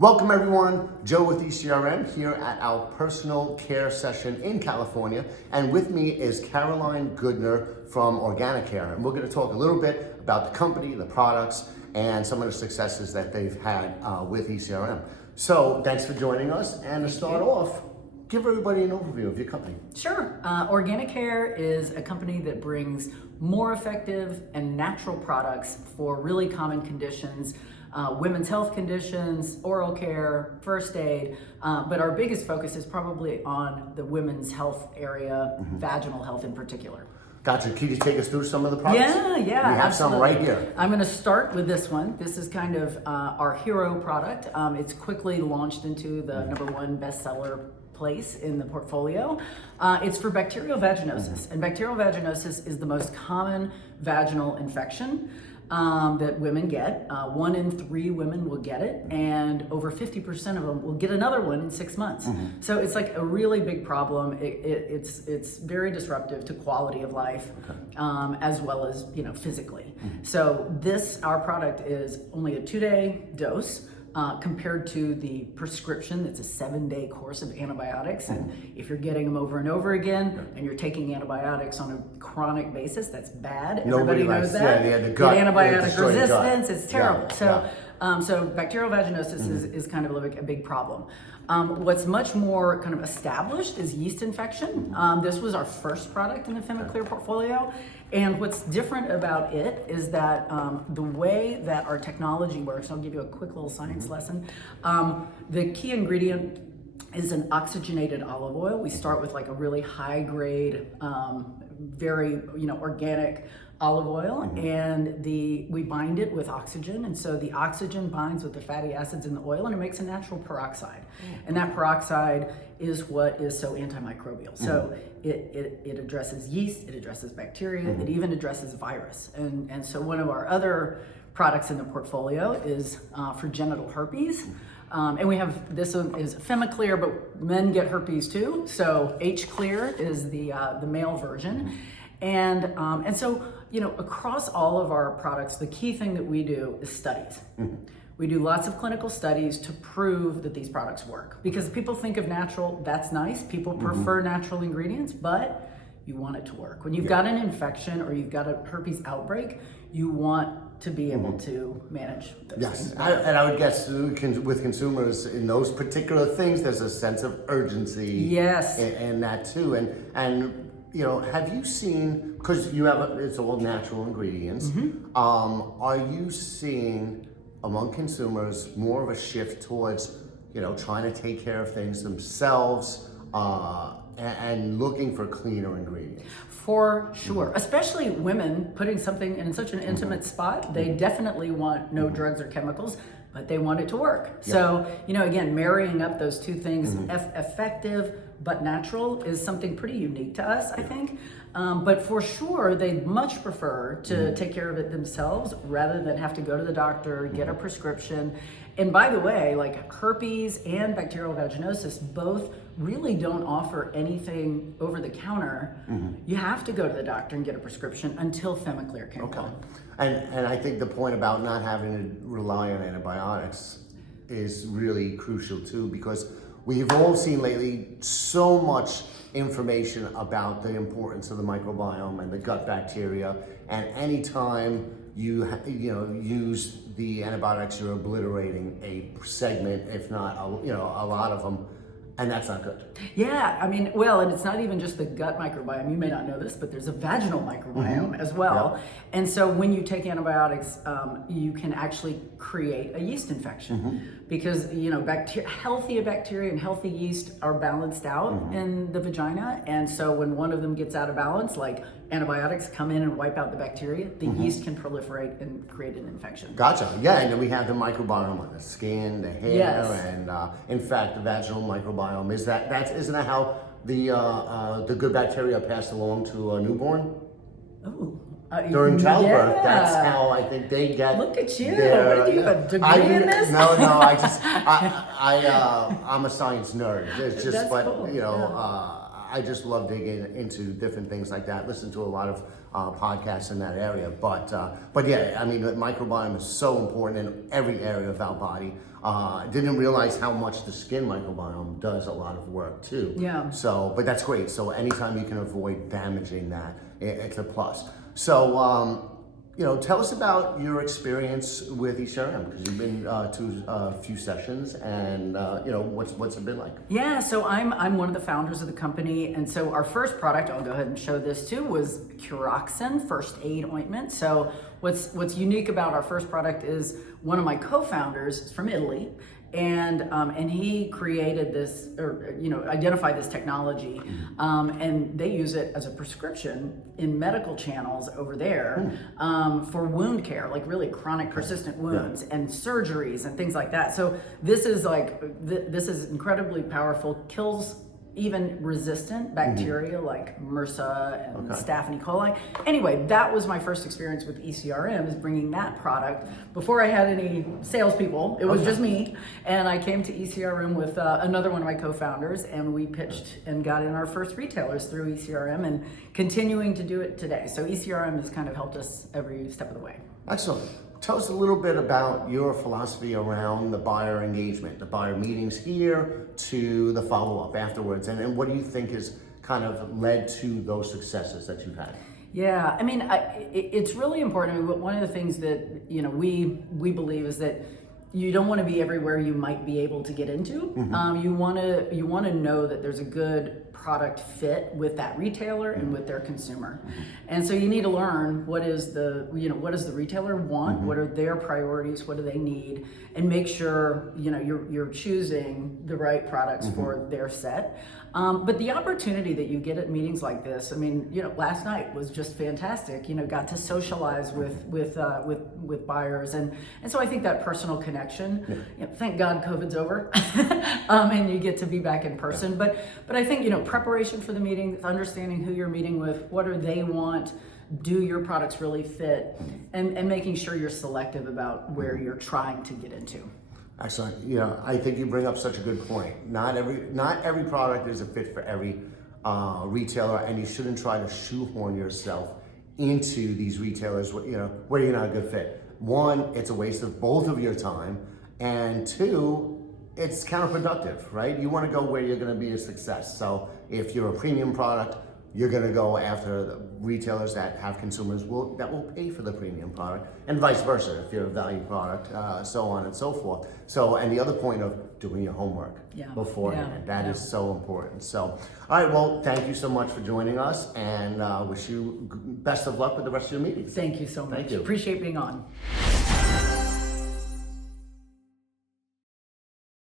Welcome everyone, Joe with ECRM here at our personal care session in California, and with me is Caroline Goodner from OrganiCare, and we're going to talk a little bit about the company, the products, and some of the successes that they've had with ECRM. So thanks for joining us, and to start off, give everybody an overview of your company. Sure. OrganiCare is a company that brings more effective and natural products for really common conditions, women's health conditions, oral care, first aid, but our biggest focus is probably on the women's health area, vaginal health in particular. Gotcha. Can you take us through some of the products? Yeah, We have absolutely. some right here. I'm going to start with this one. This is kind of our hero product. It's quickly launched into the #1 bestseller place in the portfolio. It's for bacterial vaginosis, and bacterial vaginosis is the most common vaginal infection that women get. 1 in 3 women will get it, and over 50% of them will get another one in 6 months. So it's like a really big problem. It's very disruptive to quality of life, as well as physically. So our product is only a 2-day dose. Compared to the prescription, that's a 7-day course of antibiotics. And if you're getting them over and over again, and you're taking antibiotics on a chronic basis, that's bad. Everybody knows that. Yeah, the gut, antibiotic resistance, it's terrible. Yeah. So bacterial vaginosis is kind of a big problem. What's much more kind of established is yeast infection. This was our first product in the FemiClear portfolio. And what's different about it is that the way that our technology works, I'll give you a quick little science lesson. The key ingredient is an oxygenated olive oil. We start with like a really high grade, very organic olive oil, and we bind it with oxygen, and so the oxygen binds with the fatty acids in the oil, and it makes a natural peroxide. And that peroxide is what is so antimicrobial. So it addresses yeast, it addresses bacteria, it even addresses virus. And so one of our other products in the portfolio is for genital herpes. And we have, this one is FemiClear, but men get herpes too. So H-Clear is the male version. And so, across all of our products, the key thing that we do is studies. We do lots of clinical studies to prove that these products work. Because people think of natural, that's nice. People prefer natural ingredients, but you want it to work. When you've got an infection or you've got a herpes outbreak, you want to be able to manage those things. And I would guess with consumers in those particular things, there's a sense of urgency. Yes. In that too. And have you seen, because it's all natural ingredients, are you seeing among consumers more of a shift towards, trying to take care of things themselves and looking for cleaner ingredients? For sure, especially women putting something in such an intimate spot, they definitely want no drugs or chemicals, but they want it to work. So, again, marrying up those two things, effective but natural, is something pretty unique to us, I think. But for sure, they much prefer to take care of it themselves rather than have to go to the doctor, get a prescription. And by the way, like herpes and bacterial vaginosis both really don't offer anything over the counter. You have to go to the doctor and get a prescription until FemiClear came along. And I think the point about not having to rely on antibiotics is really crucial too, because we've all seen lately so much information about the importance of the microbiome and the gut bacteria, and anytime you use the antibiotics, you're obliterating a segment, if not a lot of them. And that's not good. Yeah, and it's not even just the gut microbiome. You may not know this, but there's a vaginal microbiome as well. And so when you take antibiotics, you can actually create a yeast infection because, healthy bacteria and healthy yeast are balanced out in the vagina. And so when one of them gets out of balance, like antibiotics come in and wipe out the bacteria, the yeast can proliferate and create an infection. Gotcha. Yeah, and then we have the microbiome on the skin, the hair, and in fact, the vaginal microbiome. Isn't that how the good bacteria are passed along to a newborn? Oh. During childbirth, that's how I think they get. Look at you! What did you have a degree in this? No, I'm a science nerd. It's just, that's cool. I just love digging into different things like that. Listen to a lot of podcasts in that area, but yeah, the microbiome is so important in every area of our body. Didn't realize how much the skin microbiome does a lot of work too. Yeah. So, but that's great. So anytime you can avoid damaging that, it's a plus. So, tell us about your experience with ECRM, because you've been to a few sessions, and what's it been like? Yeah, so I'm one of the founders of the company, and so our first product, I'll go ahead and show this too, was Curoxin First Aid Ointment. So what's unique about our first product is one of my co-founders is from Italy, and he created this, or identified this technology, and they use it as a prescription in medical channels over there for wound care, like really chronic persistent wounds and surgeries and things like that. So this is this is incredibly powerful, kills even resistant bacteria like MRSA and Staph and E. coli. Anyway, that was my first experience with ECRM, is bringing that product. Before I had any salespeople, it was just me, and I came to ECRM with another one of my co-founders, and we pitched and got in our first retailers through ECRM, and continuing to do it today. So ECRM has kind of helped us every step of the way. Excellent. Tell us a little bit about your philosophy around the buyer engagement, the buyer meetings here to the follow-up afterwards, and what do you think has kind of led to those successes that you've had? Yeah, I mean, it's really important. I mean, one of the things that we believe is that you don't want to be everywhere you might be able to get into. You want to know that there's a good product fit with that retailer and with their consumer. And so you need to learn what does the retailer want, what are their priorities, what do they need, and make sure you're choosing the right products for their set. But the opportunity that you get at meetings like this, I mean, last night was just fantastic. Got to socialize with buyers, and so I think that personal connection. Thank God COVID's over, and you get to be back in person. But I think preparation for the meeting, understanding who you're meeting with, what do they want, do your products really fit, and making sure you're selective about where you're trying to get into. Excellent. I think you bring up such a good point. Not every product is a fit for every retailer, and you shouldn't try to shoehorn yourself into these retailers where you're not a good fit. One, it's a waste of both of your time, and two, it's counterproductive, right? You want to go where you're going to be a success. So if you're a premium product, you're going to go after the retailers that have consumers that will pay for the premium product, and vice versa if you're a value product, so on and so forth. So, and the other point of doing your homework beforehand, that is so important. So, all right, well, thank you so much for joining us, and wish you best of luck with the rest of your meetings. Thank you so much. Thank you. Appreciate being on.